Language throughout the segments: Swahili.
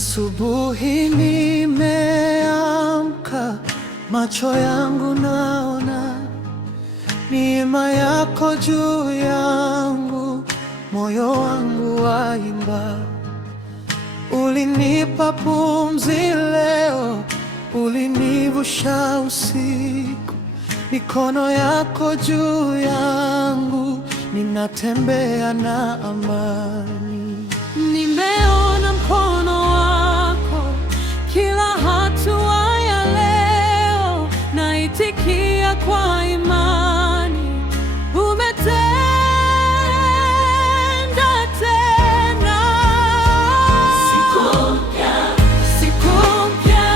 Asubuhi nimeamka, macho yangu naona neema yako juu yangu, moyo wangu waimba. Ulinipa pumzi leo, ulinivusha usiku, mikono yako juu yangu, ninatembea na amani. Nimeona mkono wako kila hatua ya leo, naitikia kwa imani, umetenda tena. Siku mpya, siku mpya,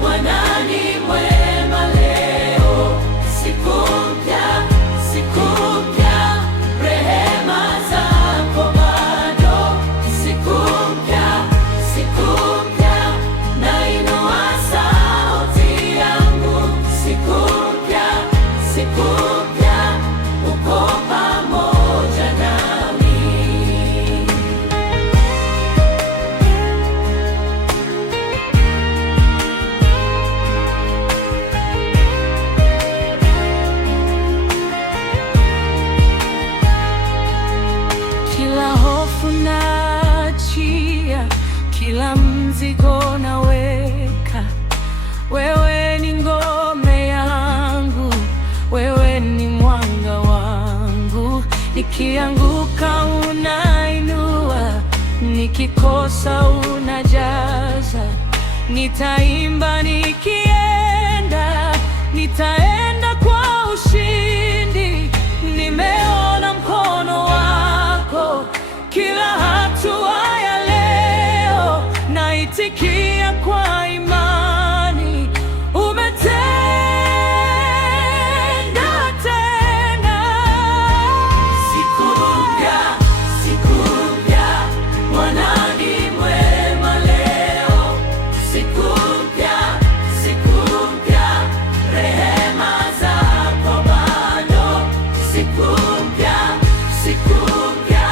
Bwana ni mwema leo. Siku mpya, siku mpya, rehema zako bado. Siku mpya, siku mpya, nainua sauti yangu. Siku mpya, siku mpya, uko pamoja nami. Kila hofu naachia, kila mzigo naweka. Wewe ni ngome yangu, wewe ni mwanga wangu. Nikianguka unainua, nikikosa unajaza. Nitaimba nikienda, nitaenda kwa ushindi. Nimeona mkono wako kila hatua ya leo, naitikia kwa imani, umetenda tena. Siku mpya, siku mpya, Bwana ni mwema leo. Siku mpya, siku mpya, rehema zako bado. Siku mpya, siku mpya,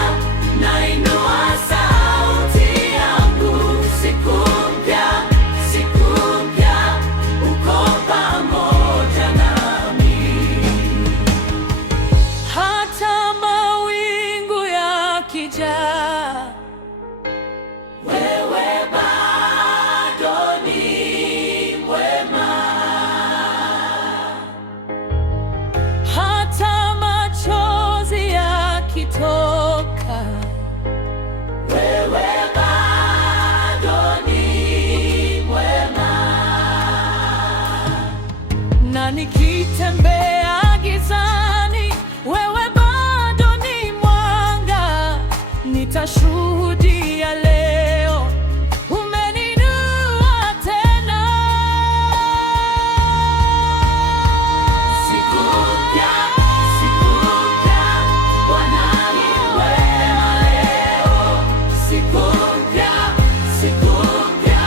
nainua sauti yangu. Siku mpya, siku mpya, uko pamoja nami. Hata mawingu yakijaa, wewe bado ni mwema. Hata machozi yakitoka, wewe bado ni mwema. Na nikitembea gizani, wewe bado ni mwanga. Nitashuhudia leo, umeninua tena. Siku mpya, siku mpya, Bwana ni mwema leo. Siku mpya, siku mpya,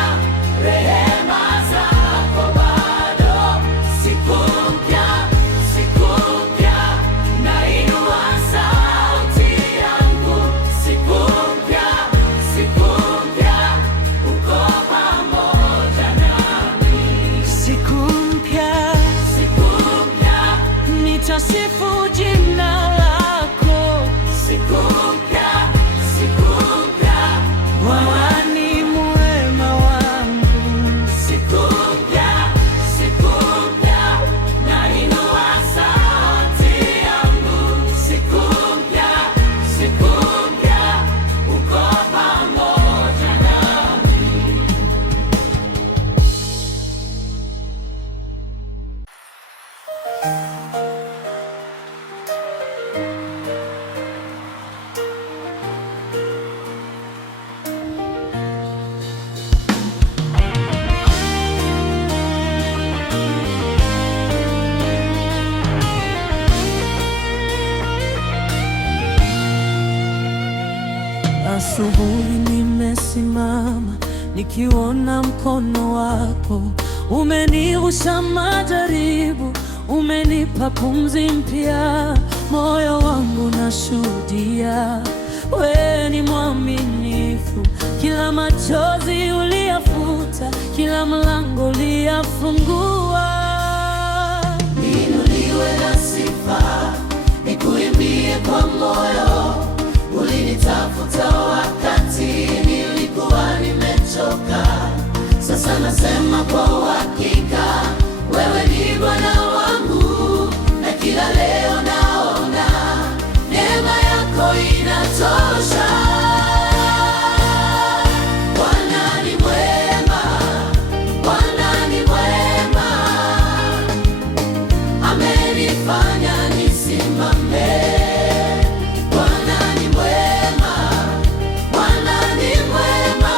rehema zako bado. Siku mpya, siku mpya, nainua sauti yangu. Siku mpya, siku mpya, uko pamoja nami. Siku mpya, siku mpya, nitasifu jina lako. Siku mpya, siku mpya, Bwana ni mwema wangu. Siku mpya, siku mpya, nainua sauti yangu. Siku mpya, siku mpya, uko pamoja nami. Asubuhi nimesimama, nikiona mkono wako, umenirusha majaribu, umenipa pumzi mpya. Moyo wangu nashuhudia, wewe ni mwaminifu. Kila machozi uliyafuta, kila mlango uliyafungua. Niinuliwe na sifa, nikuimbie kwa moyo. Ulinitafuta wakati nilikuwa nimechoka. Sasa nasema kwa uhakika, wewe ni Bwana wangu, na kila leo naona neema yako inatosha. Bwana ni mwema, Bwana ni mwema, amenifanya nisimame. Bwana ni mwema, Bwana ni mwema,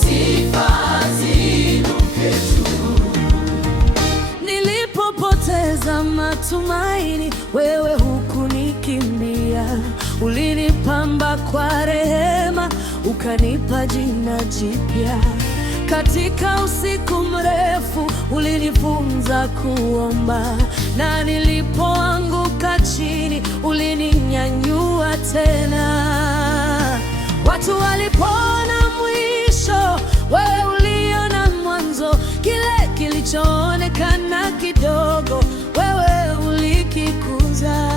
sifa ziinuke juu. Nilipopoteza matumaini, wewe hukunikimbia. Ulinipamba kwa rehema, ukanipa jina jipya. Katika usiku mrefu ulinifunza kuomba, na nilipoanguka chini ulininyanyua tena. Watu walipoona mwisho, wewe uliona mwanzo. Kile kilichoonekana kidogo, wewe ulikikuza.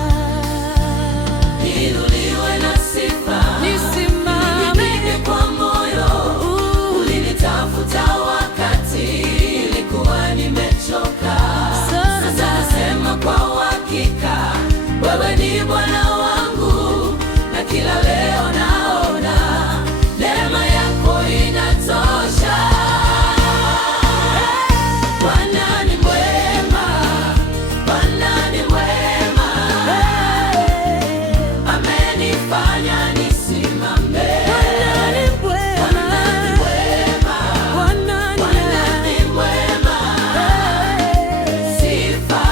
Niinuliwe na sifa, nisimame kwa moyo. Ulinitafuta wakati nilikuwa nimechoka. Sasa nasema kwa uhakika, wewe ni Bwana wangu, na kila leo naona neema yako inatosha. Bwana ni mwema, Bwana ni mwema, amenifanya nisimame. Bwana ni mwema, Bwana ni mwema, sifa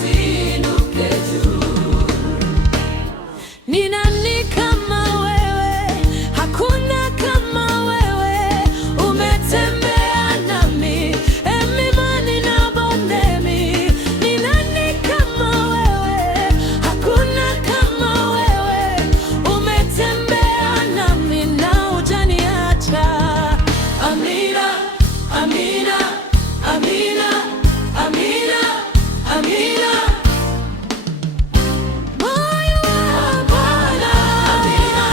ziinuke juu. Ni nani kama wewe? Hakuna kama wewe. Umetembea nami milimani na bondeni. Ni nani kama wewe? Hakuna kama wewe. Umetembea nami na hujaniacha. Amina, amina, amina, amina, amina. Moyo wa Bwana. Amina,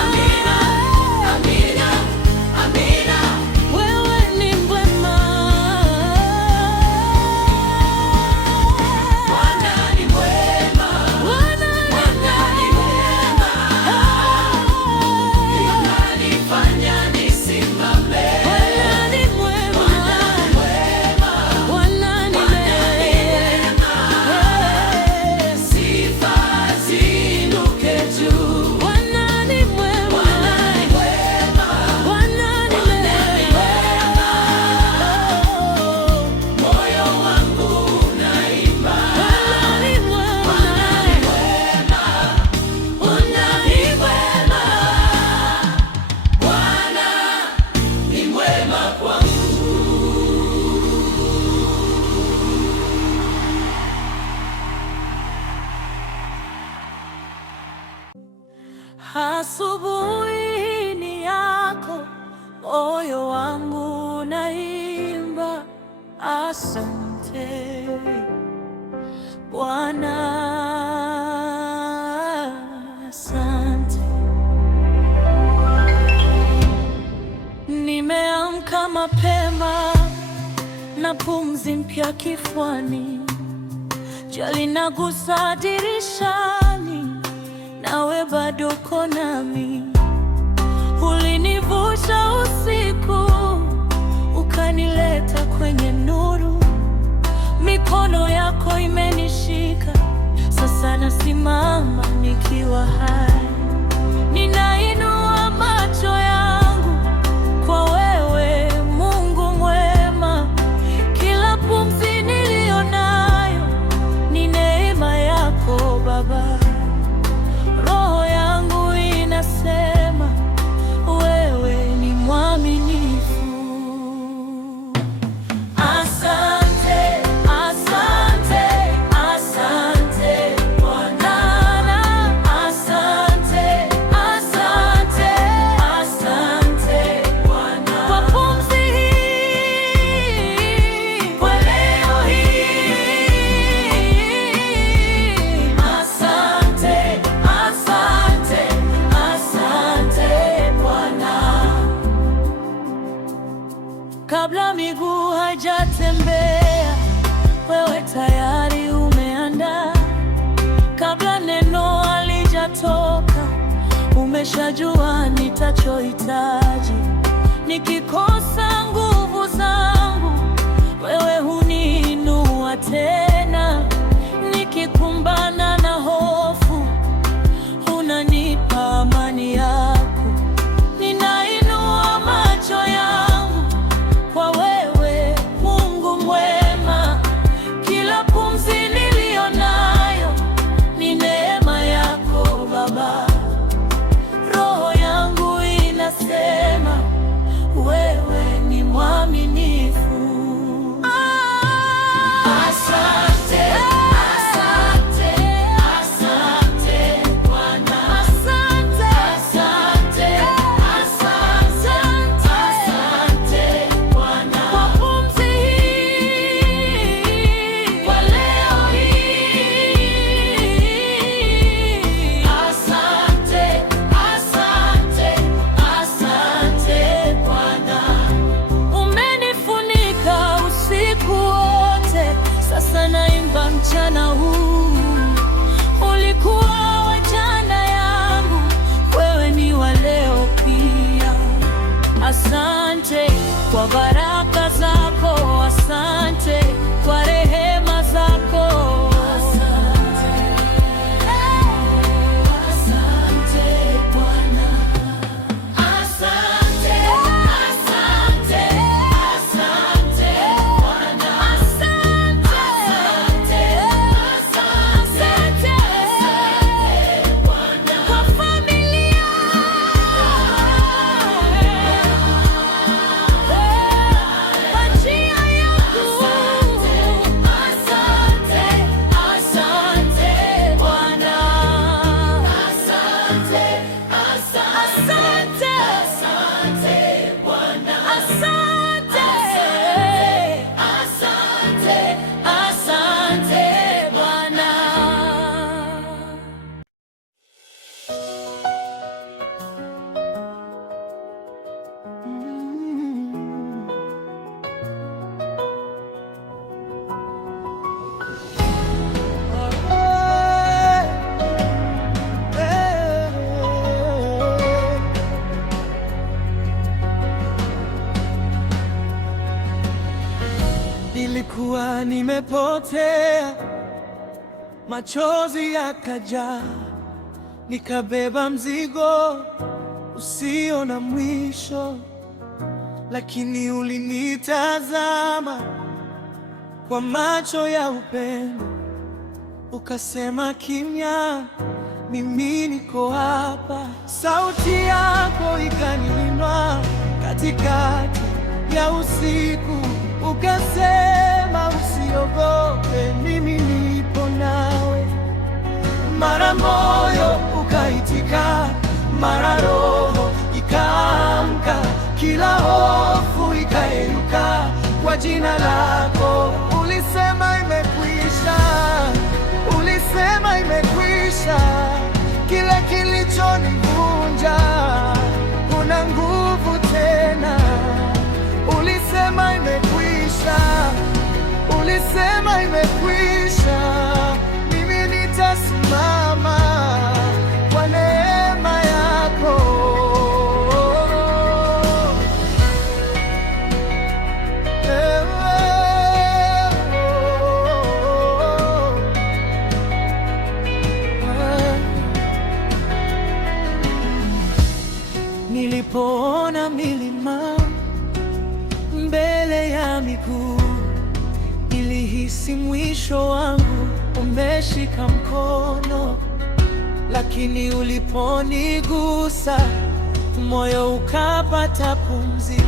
amina, amina, amina. Wewe ni mwema. Bwana ni mwema, Bwana Bwana ni mwema, ananifanya nisimame. Bwana ni mwema. Bwana ni mwema. Sifa ziinuke juu. Bwana ni mwema. Bwana ni mwema. Moyo wangu unaimba. Bwana ni mwema. Bwana ni mwema, Bwana ni mwema kwangu. Asubuhi ni yako, moyo wangu unaimba. Asante Bwana, asante. Nimeamka mapema na pumzi mpya kifuani. Jua linagusa dirishani, nawe bado uko nami. Ulinivusha usiku, ukanileta kwenye nuru. Mikono yako imenishika, sasa nasimama nikiwa hai. Ninainua macho yangu kwa wewe, Mungu mwema. Kila pumzi niliyo nayo ni neema yako Baba. Roho yangu inasema wewe ni mwaminifu. Asante, asante, asante Bwana, asante. kabla miguu haijatembea, wewe tayari umeandaa. Kabla neno halijatoka, umeshajua nitachohitaji. Nikikosa nguvu zangu, wewe huniinua tena. Nikikumbana na hofu, unanipa amani yako. Ninainua macho yangu kwa wewe, Mungu mwema. Kila pumzi niliyo nayo ni neema yako Baba. Roho yangu inasema wewe ni mwaminifu. Asante, asante, asante Bwana. Asante, asante, asante, asante Bwana. Kwa pumzi hii, kwa leo hii. Asante, asante, asante Bwana. Umenifunika usiku wote, sasa naimba mchana huu. Ulikuwa wa jana yangu, wewe ni wa leo pia. Asante kwa baraka zako, asante kwa rehema zako. Asante, asante Bwana. Asante, asante, asante Bwana. Asante, asante, asante Bwana. Kwa familia, kwa njia yangu. Asante, asante Bwana. Asante, asante, asante Bwana. Asante, asante, asante Bwana. Nilikuwa nimepotea, machozi yakajaa, nikabeba mzigo usio na mwisho, lakini ulinitazama kwa macho ya upendo, ukasema kimya, mimi niko hapa. Sauti yako ikaniinua katikati ya usiku, ukasema usiogope, mimi nipo nawe. Mara moyo ukaitika, mara roho ikaamka, kila hofu ikayeyuka kwa jina lako. Ulisema imekwisha, ulisema imekwisha. Kile kilichonivunja, kuna nguvu tena. Ulisema imekwisha, ulisema imekwisha. Mimi nitasimama kwa neema yako. Nilipoona milima mbele ya miguu, nilihisi mwisho wangu umeshika mkono, lakini uliponigusa, moyo ukapata pumzi,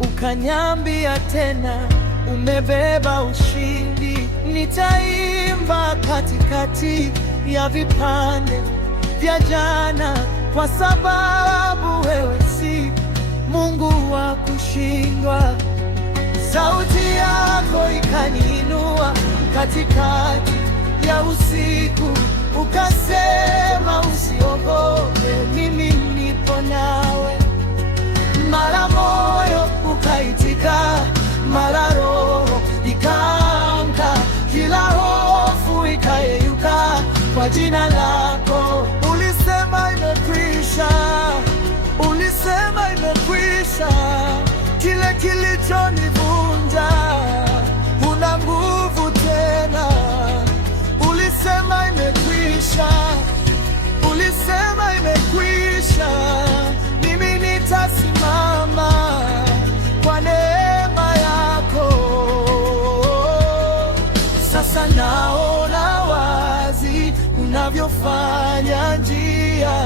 ukaniambia tena, umebeba ushindi. Nitaimba katikati ya vipande vya jana, kwa sababu wewe si Mungu wa kushindwa. Sauti yako ikaniinua katikati ya usiku, ukasema usiogope, mimi nipo nawe. Mara moyo ukaitika, mara roho ikaamka, kila hofu ikayeyuka kwa jina lako. Ulisema imekwisha, ulisema imekwisha. Kile kilichonivunja huna nguvu tena. Ulisema imekwisha, ulisema imekwisha. Mimi nitasimama kwa neema yako. Sasa naona wazi unavyofanya njia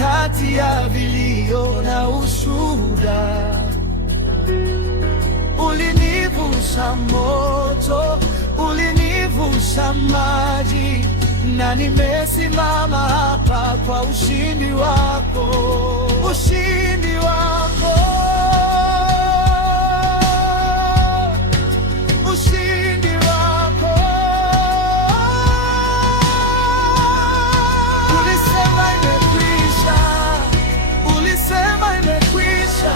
kati ya vilio na ushuhuda. Ulinivusha moto, ulinivusha maji, na nimesimama hapa kwa ushindi wako, ushindi wako, ushindi wako. Ulisema imekwisha, ulisema imekwisha.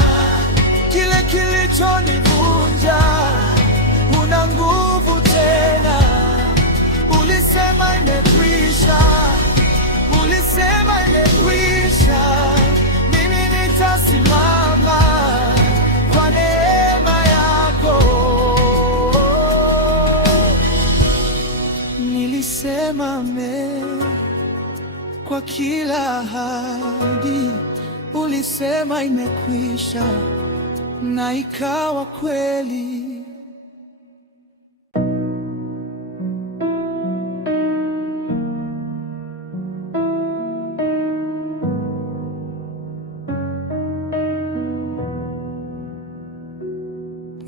Kile kilichonivunja huna nguvu tena. Ulisema imekwisha, ulisema imekwisha. Mimi nitasimama kwa neema yako. Nilisema amen kwa kila ahadi. Ulisema imekwisha, na ikawa kweli.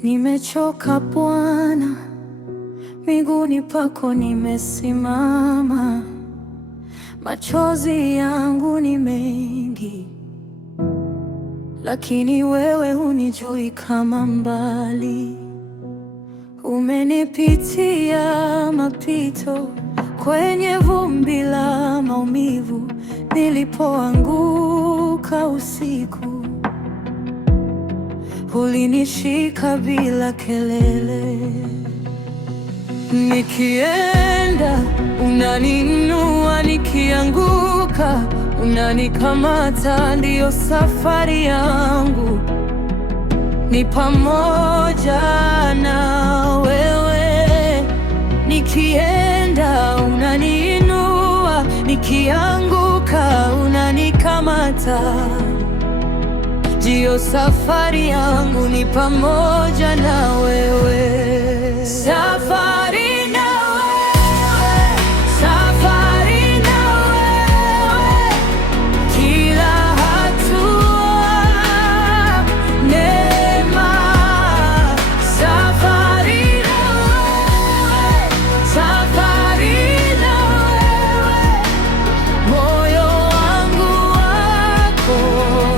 Nimechoka Bwana, miguuni pako nimesimama. Machozi yangu ni mengi, lakini wewe hunijui kama mbali. Umenipitia mapito kwenye vumbi la maumivu. Nilipoanguka usiku, ulinishika bila kelele. Nikienda unaniinua, nikianguka unanikamata. Ndiyo safari yangu, ni pamoja na wewe. Nikienda unaniinua, nikianguka unanikamata. Ndiyo safari yangu, ni pamoja na wewe. Safari na wewe, safari na wewe, kila hatua neema. Safari na wewe, safari na wewe, moyo wangu wako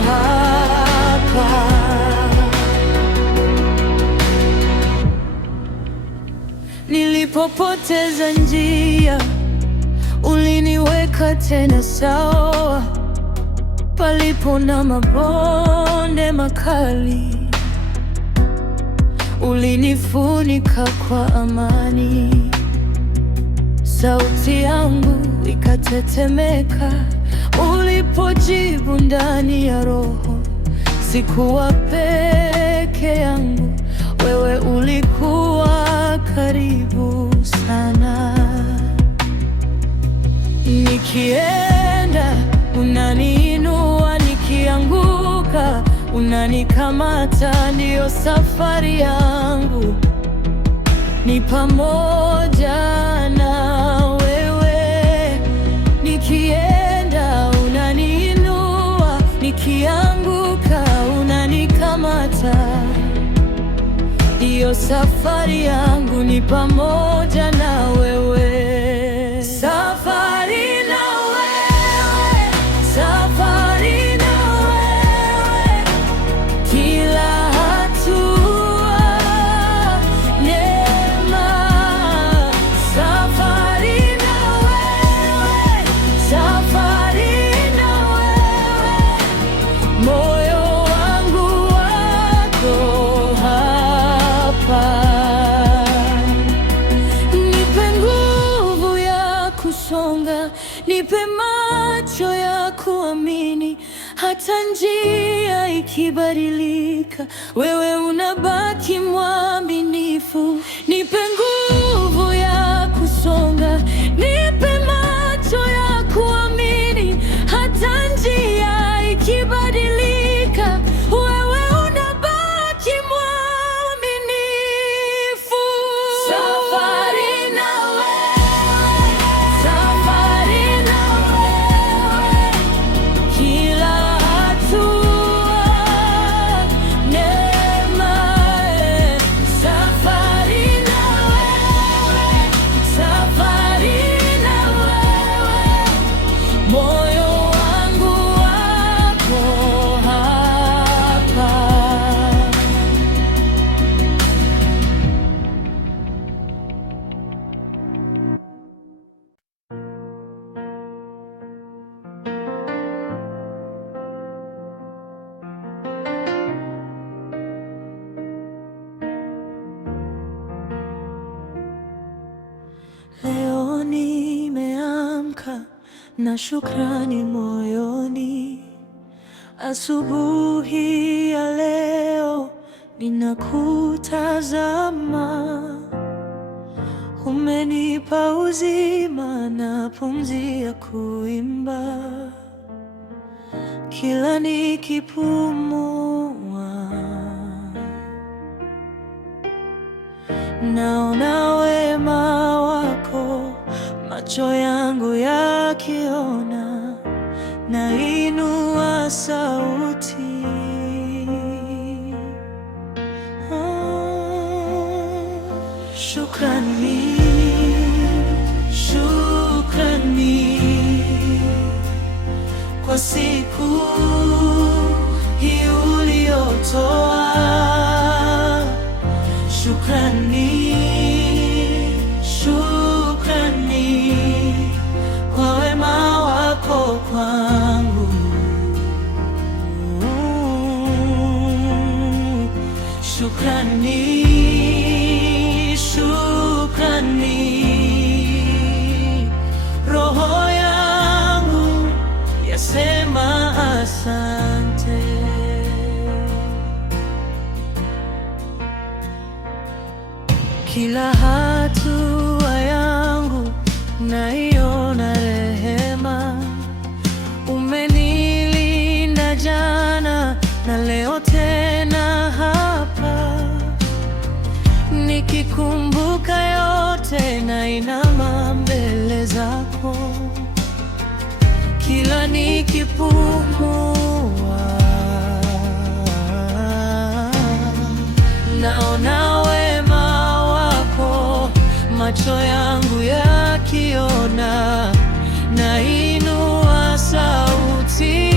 hapa. Nilipopoteza njia, uliniweka tena sawa. Palipo na mabonde makali, ulinifunika kwa amani. Sauti yangu ikatetemeka ulipojibu ndani ya roho. Sikuwa peke yangu, wewe ulikuwa karibu sana. Nikienda unaniinua, nikianguka unanikamata. Ndiyo safari yangu, ni pamoja na wewe. Nikienda unaniinua, nikianguka unanikamata. Ndiyo safari yangu, ni pamoja na wewe. Safari na wewe, safari na wewe, kila hatua neema. Safari na wewe, safari na wewe, moyo wangu hata njia ikibadilika, wewe unabaki mwaminifu. Nipe nguvu ya kusonga, nipe macho ya kuamini, hata njia ikibadilika, wewe unabaki mwaminifu. Safari na wewe, safari na wewe, Kila hatua neema, safari na wewe, safari na wewe, moyo wangu wako hapa. Leo nimeamka na shukrani moyoni. Asubuhi ya leo ninakutazama, umenipa uzima na pumzi ya kuimba. Kila nikipumua naona wema wako, macho yangu yakiona, nainua sauti. Shukrani, shukrani kwa siku hii uliyotoa. Shukrani, shukrani kwa wema wako kwangu. Shukrani, shukrani, roho yangu yasema asante. Kila hatua yangu naiona rehema, umenilinda jana na leo tena hapa. Nikikumbuka yote nainama mbele zako, kila nikipumua naona wema wako, macho yangu yakiona, nainua sauti.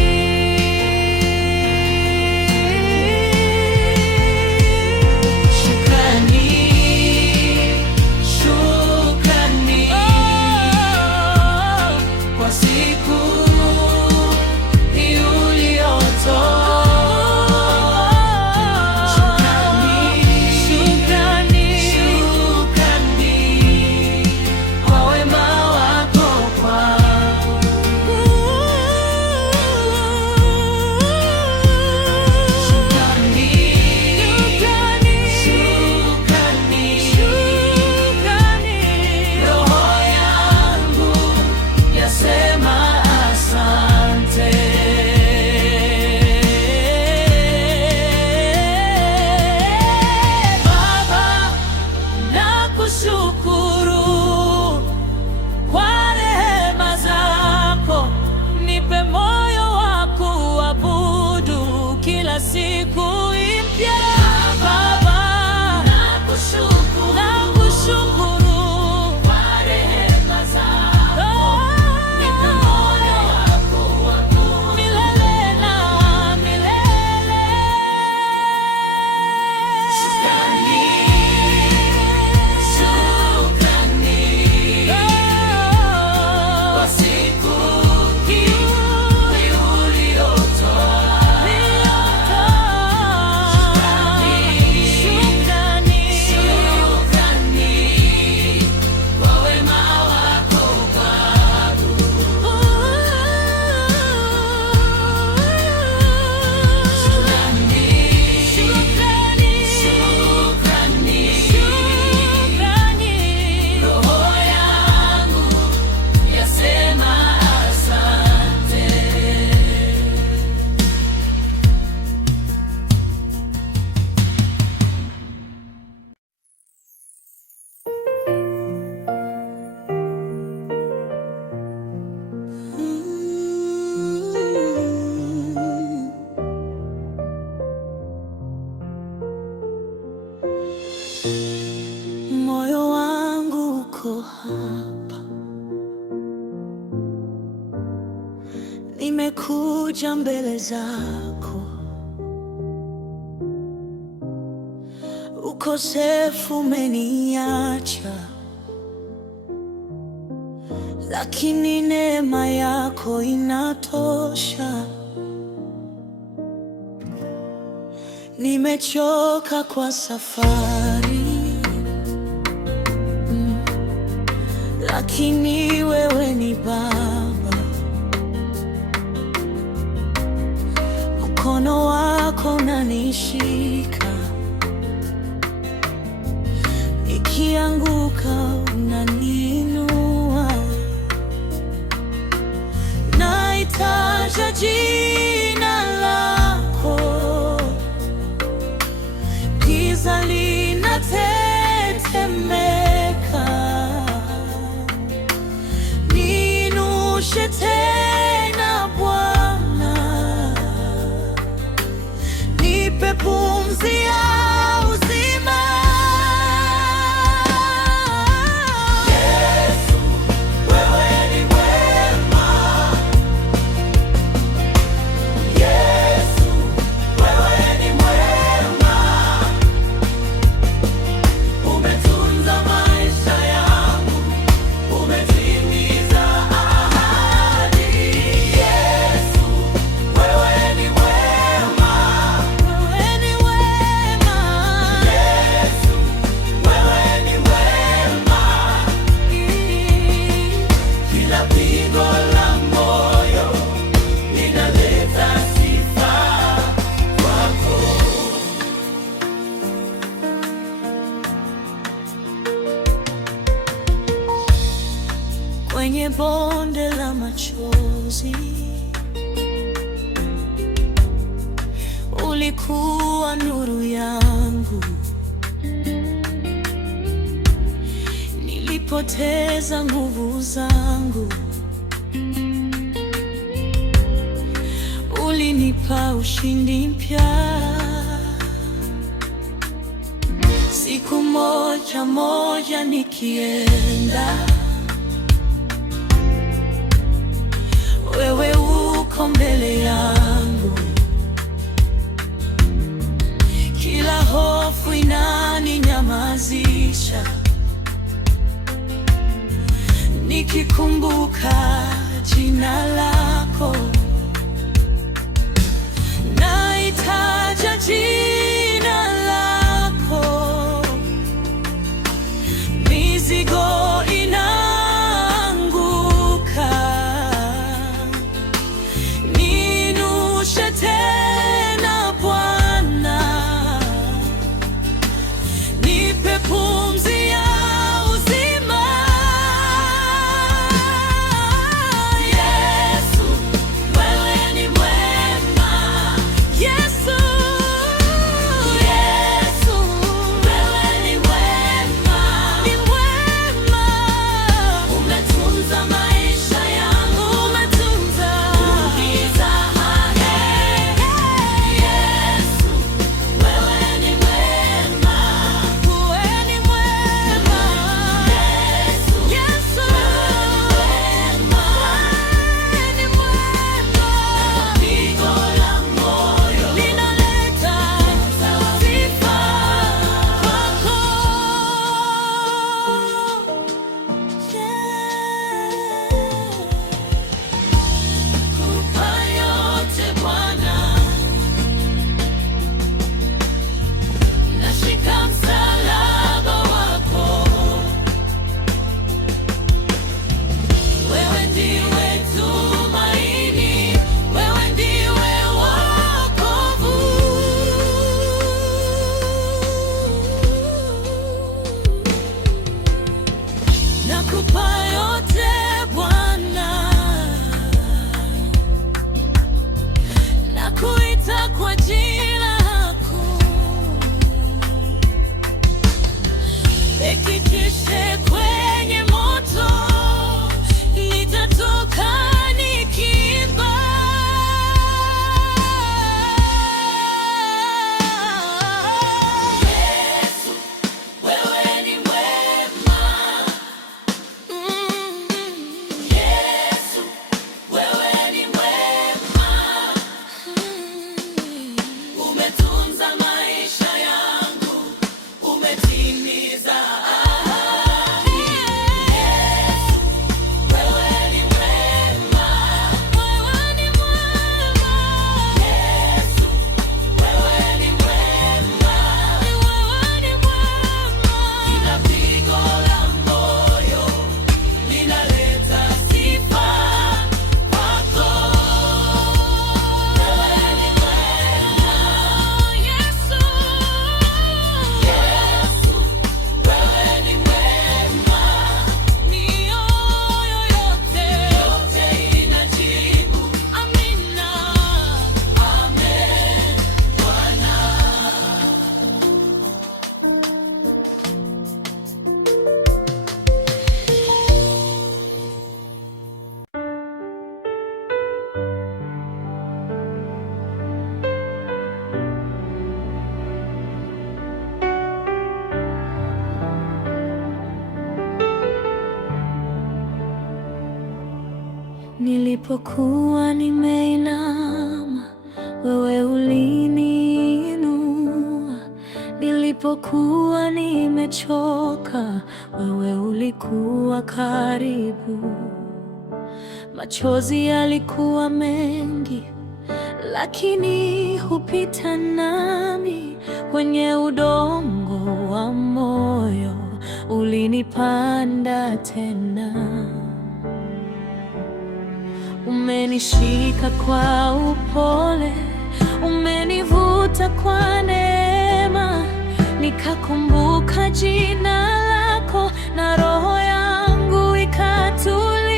nimekuja mbele zako, ukosefu umeniacha, lakini neema yako inatosha. Nimechoka kwa safari, lakini wewe ni Baba. Mkono wako unanishika, nikianguka unaniinua. Naitaja jina lako, giza linatetemeka. Niinushe tena Bwana, nipe pumzi ya uzima. Yesu, wewe ni mwema. Yesu, wewe ni mwema. Umetunza maisha yangu, umetimiza ahadi. Yesu, wewe ni mwema. Wewe ni wema. Yesu, wewe ni mwema. Kila pigo la moyo linaleta sifa kwako. Kwenye bonde la machozi ulikuwa nuru yangu. Nilipoteza nguvu zangu, ulinipa ushindi mpya. Siku moja moja nikienda, wewe uko mbele yangu. Kila hofu inaninyamazisha, nikikumbuka jina lako. Naitaja jina lako, mizigo inaanguka. Niinushe tena Bwana, nipe pumzi ya uzima. Yesu, wewe ni mwema. Yesu, Yesu, wewe ni mwema. ni mwema. Umetunza maisha yangu, Umetunza. umetimiza ahadi. Yesu, wewe ni mwema. Wewe ni mwema. Yesu, Yesu, wewe ni mwema. Pigo la moyo linaleta sifa kwako. kupa yote Bwana, nashika msalaba wako. Wewe ndiwe tumaini, wewe ndiwe wokovu. Nakupa yote Bwana, nakuita kwa jina lako. Nikitishe kwenye moto, nitatoka nikiimba. Yesu, wewe ni mwema. Yesu, wewe ni mwema. Nilipokuwa nimeinama, wewe uliniinua. Nilipokuwa nimechoka, wewe ulikuwa karibu. Machozi yalikuwa mengi, lakini hupita nami. Kwenye udongo wa moyo ulinipanda tena. Umenishika kwa upole, umenivuta kwa neema. Nikakumbuka jina lako na roho yangu ikatulia.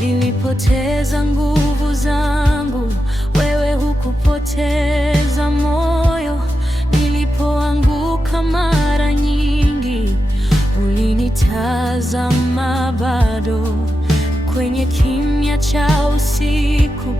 Nilipoteza nguvu zangu, wewe hukupoteza moyo. Nilipoanguka mara nyingi, ulinitazama bado. Kwenye kimya cha usiku